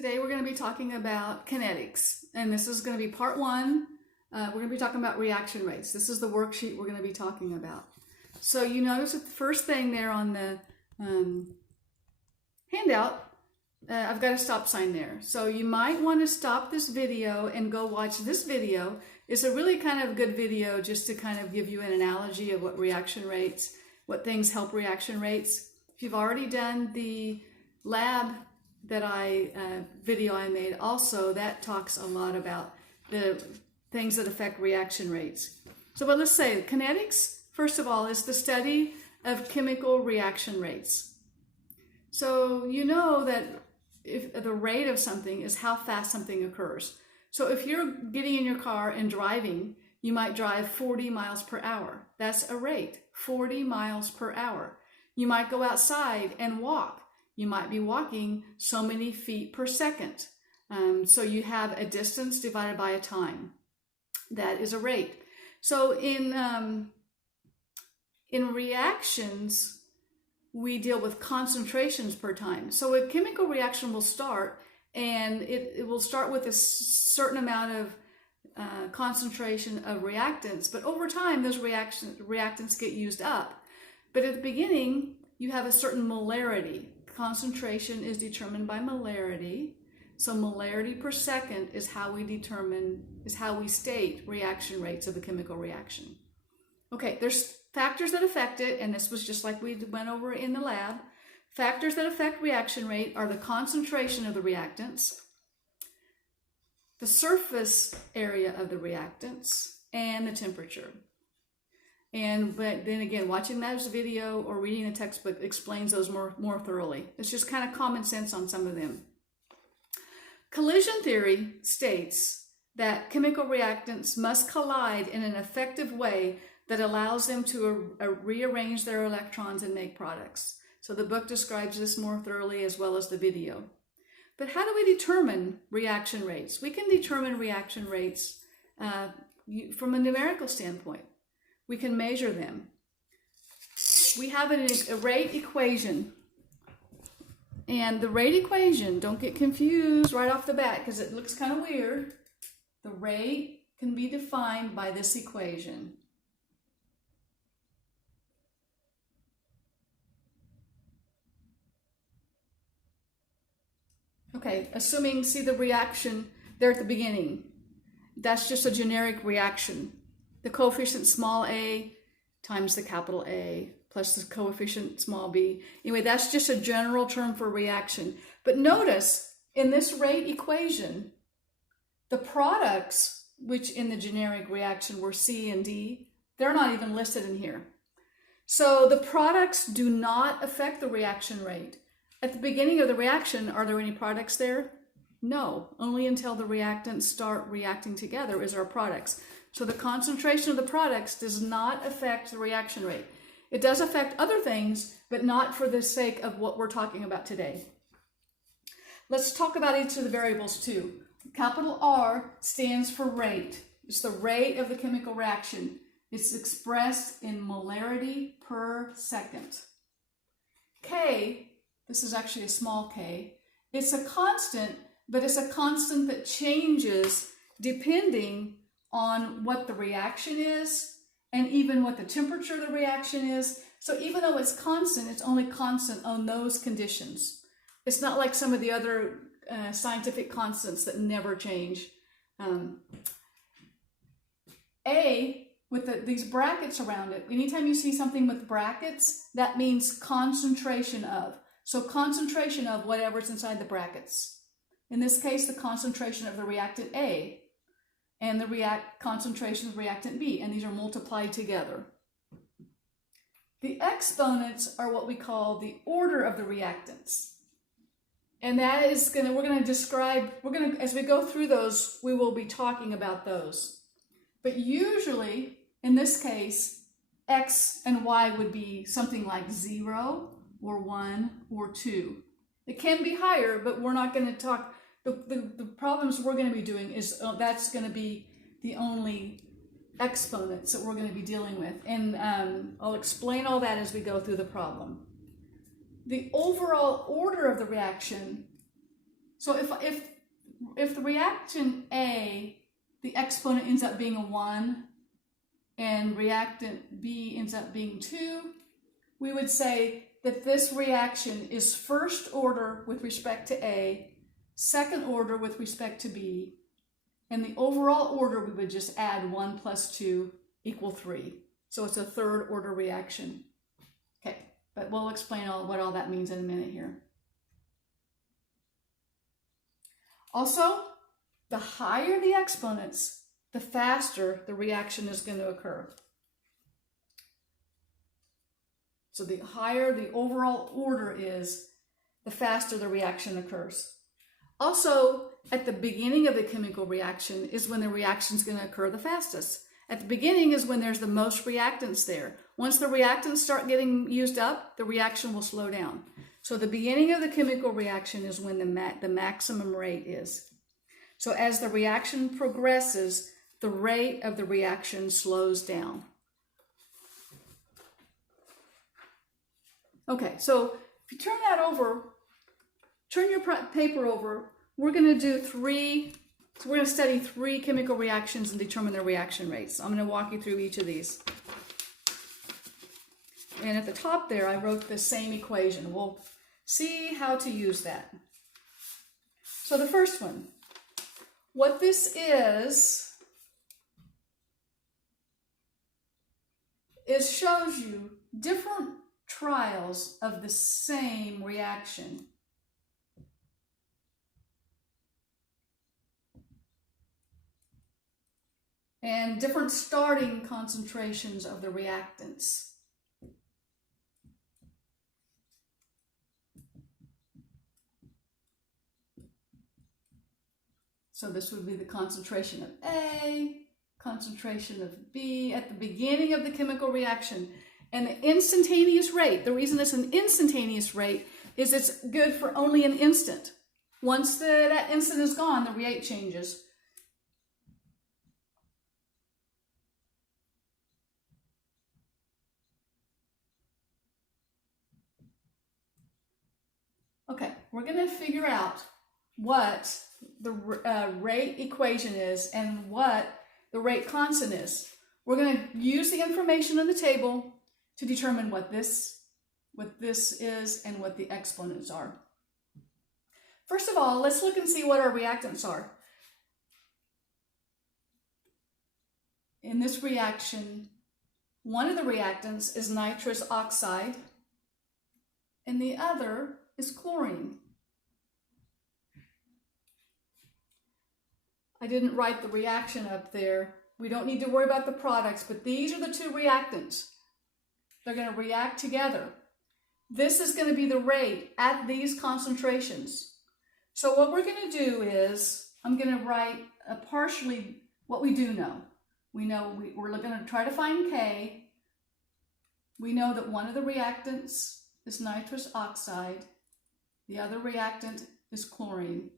Today we're going to be talking about kinetics, and this is going to be part one. We're going to be talking about reaction rates. This is the worksheet we're going to be talking about. So you notice that the first thing there on the handout, I've got a stop sign there. So you might want to stop this video and go watch this video. It's a really kind of good video just to kind of give you an analogy of what reaction rates, what things help reaction rates. If you've already done the lab video I made also, that talks a lot about the things that affect reaction rates. So but let's say kinetics, first of all, is the study of chemical reaction rates. So you know that if the rate of something is how fast something occurs. So if you're getting in your car and driving, you might drive 40 miles per hour. That's a rate, 40 miles per hour. You might go outside and walk. You might be walking so many feet per second. So you have a distance divided by a time. That is a rate. So in reactions, we deal with concentrations per time. So a chemical reaction will start, and it will start with a certain amount of concentration of reactants, but over time those reactants get used up. But at the beginning, you have a certain molarity. Concentration is determined by molarity. So molarity per second is how we state reaction rates of a chemical reaction. Okay, there's factors that affect it, and this was just like we went over in the lab. Factors that affect reaction rate are the concentration of the reactants, the surface area of the reactants, and the temperature. But then again, watching that video or reading a textbook explains those more thoroughly. It's just kind of common sense on some of them. Collision theory states that chemical reactants must collide in an effective way that allows them to rearrange their electrons and make products. So the book describes this more thoroughly as well as the video. But how do we determine reaction rates? We can determine reaction rates from a numerical standpoint. We can measure them. We have a rate equation. And the rate equation, don't get confused right off the bat because it looks kind of weird. The rate can be defined by this equation. Okay, assuming, see the reaction there at the beginning. That's just a generic reaction. The coefficient small a times the capital A plus the coefficient small b. Anyway, that's just a general term for reaction. But notice in this rate equation, the products, which in the generic reaction were C and D, they're not even listed in here. So the products do not affect the reaction rate. At the beginning of the reaction, are there any products there? No, only until the reactants start reacting together is our products. So the concentration of the products does not affect the reaction rate. It does affect other things, but not for the sake of what we're talking about today. Let's talk about each of the variables too. Capital R stands for rate. It's the rate of the chemical reaction. It's expressed in molarity per second. K, this is actually a small k, it's a constant, but it's a constant that changes depending on what the reaction is and even what the temperature of the reaction is. So even though it's constant, it's only constant on those conditions. It's not like some of the other scientific constants that never change. A, with these brackets around it, anytime you see something with brackets, that means concentration of. So concentration of whatever's inside the brackets. In this case, the concentration of the reactant A and the concentration of reactant B, and these are multiplied together. The exponents are what we call the order of the reactants. And that is as we go through those, we will be talking about those. But usually, in this case, X and Y would be something like 0 or 1 or 2. It can be higher, but we're not going to talk. The problems we're going to be doing is that's going to be the only exponents that we're going to be dealing with. And I'll explain all that as we go through the problem. The overall order of the reaction So if the reaction A, the exponent ends up being a 1, and reactant B ends up being 2, we would say that this reaction is first order with respect to A, second order with respect to B, and the overall order we would just add 1 plus 2 equal 3. So it's a third order reaction. Okay, but we'll explain what all that means in a minute here. Also, the higher the exponents, the faster the reaction is going to occur. So the higher the overall order is, the faster the reaction occurs. Also, at the beginning of the chemical reaction is when the reaction is going to occur the fastest. At the beginning is when there's the most reactants there. Once the reactants start getting used up, the reaction will slow down. So the beginning of the chemical reaction is when the maximum rate is. So as the reaction progresses, the rate of the reaction slows down. Okay, so if you turn that over, turn your paper over, we're going to study 3 chemical reactions and determine their reaction rates. I'm going to walk you through each of these. And at the top there, I wrote the same equation. We'll see how to use that. So the first one, what this shows you different trials of the same reaction. And different starting concentrations of the reactants. So this would be the concentration of A, concentration of B at the beginning of the chemical reaction. And the instantaneous rate, the reason it's an instantaneous rate is it's good for only an instant. Once that instant is gone, the rate changes. Okay, we're going to figure out what the rate equation is and what the rate constant is. We're going to use the information on the table to determine what this is and what the exponents are. First of all, let's look and see what our reactants are. In this reaction, one of the reactants is nitrous oxide and the other is chlorine. I didn't write the reaction up there. We don't need to worry about the products, but these are the 2 reactants. They're going to react together. This is going to be the rate at these concentrations. So what we're going to do is, I'm going to write partially what we do know. We know we're going to try to find K. We know that one of the reactants is nitrous oxide. The other reactant is chlorine.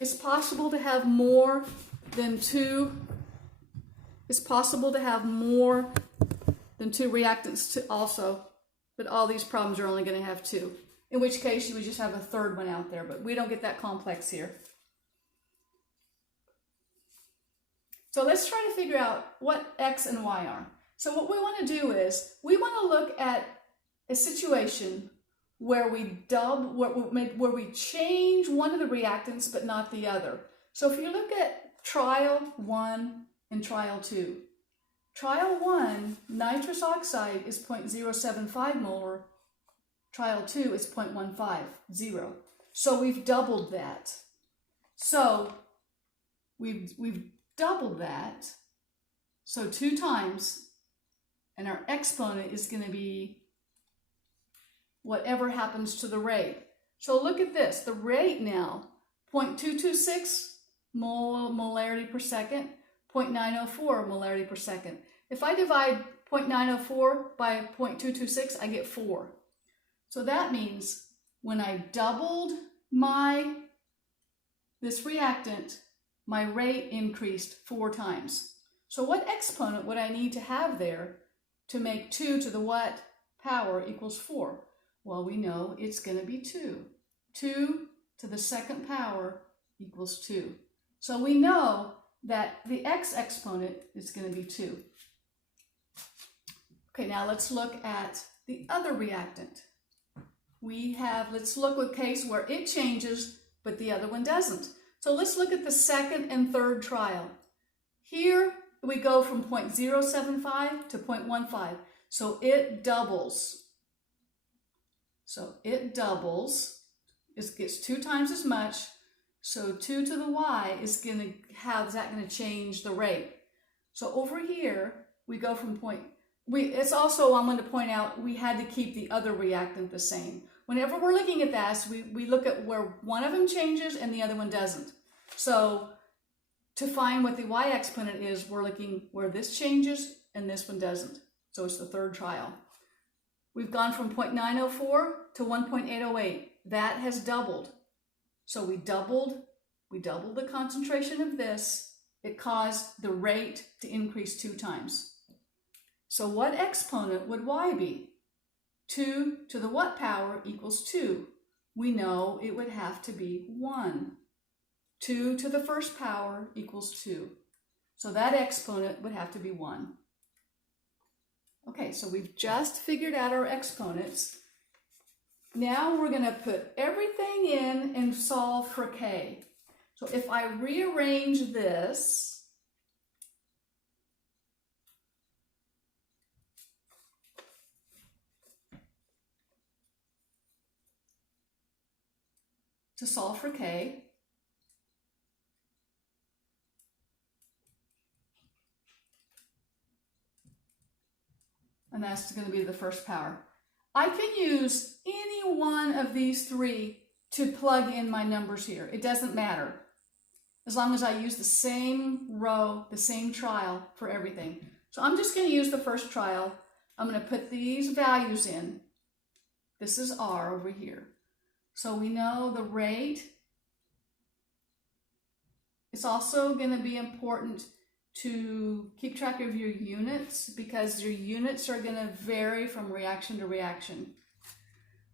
It's possible to have more than 2. It's possible to have more than 2 reactants also, but all these problems are only going to have 2. In which case you would just have a third one out there, but we don't get that complex here. So let's try to figure out what X and Y are. So what we want to do is, we want to look at a situation where we change one of the reactants but not the other. So if you look at trial 1 and trial 2, trial 1, nitrous oxide is 0.075 molar, trial 2 is 0.150. So we've doubled that. So we've doubled that, so 2 times, and our exponent is going to be whatever happens to the rate. So look at this, the rate now, 0.226 molarity per second, 0.904 molarity per second. If I divide 0.904 by 0.226, I get 4. So that means when I doubled this reactant, my rate increased 4 times. So what exponent would I need to have there to make 2 to the what power equals 4? Well, we know it's going to be 2. 2 to the second power equals 2. So we know that the x exponent is going to be 2. Okay, now let's look at the other reactant. Let's look at a case where it changes, but the other one doesn't. So let's look at the second and third trial. Here we go from 0.075 to 0.15. So it doubles. It gets 2 times as much. So 2 to the y is going to, how is that going to change the rate? So over here, we go from it's also, I'm going to point out, we had to keep the other reactant the same. Whenever we're looking at this, we look at where one of them changes and the other one doesn't. So to find what the y exponent is, we're looking where this changes and this one doesn't. So it's the third trial. We've gone from 0.904 to 1.808. That has doubled. So we doubled the concentration of this. It caused the rate to increase 2 times. So what exponent would y be? 2 to the what power equals 2? We know it would have to be 1. 2 to the first power equals 2. So that exponent would have to be 1. Okay, so we've just figured out our exponents. Now we're going to put everything in and solve for k. So if I rearrange this, to solve for k, and that's going to be the first power. I can use any one of these 3 to plug in my numbers here. It doesn't matter, as long as I use the same row, the same trial for everything. So I'm just going to use the first trial. I'm going to put these values in. This is R over here. So we know the rate. It's also going to be important to keep track of your units, because your units are going to vary from reaction to reaction.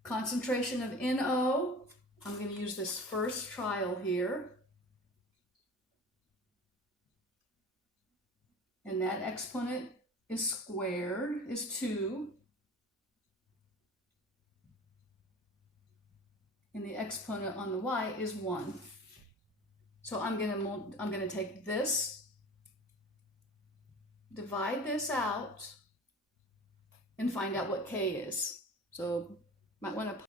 Concentration of NO, I'm going to use this first trial here. And that exponent is squared, is 2. And the exponent on the y is 1. So I'm going to take this, divide this out, and find out what k is. So might want to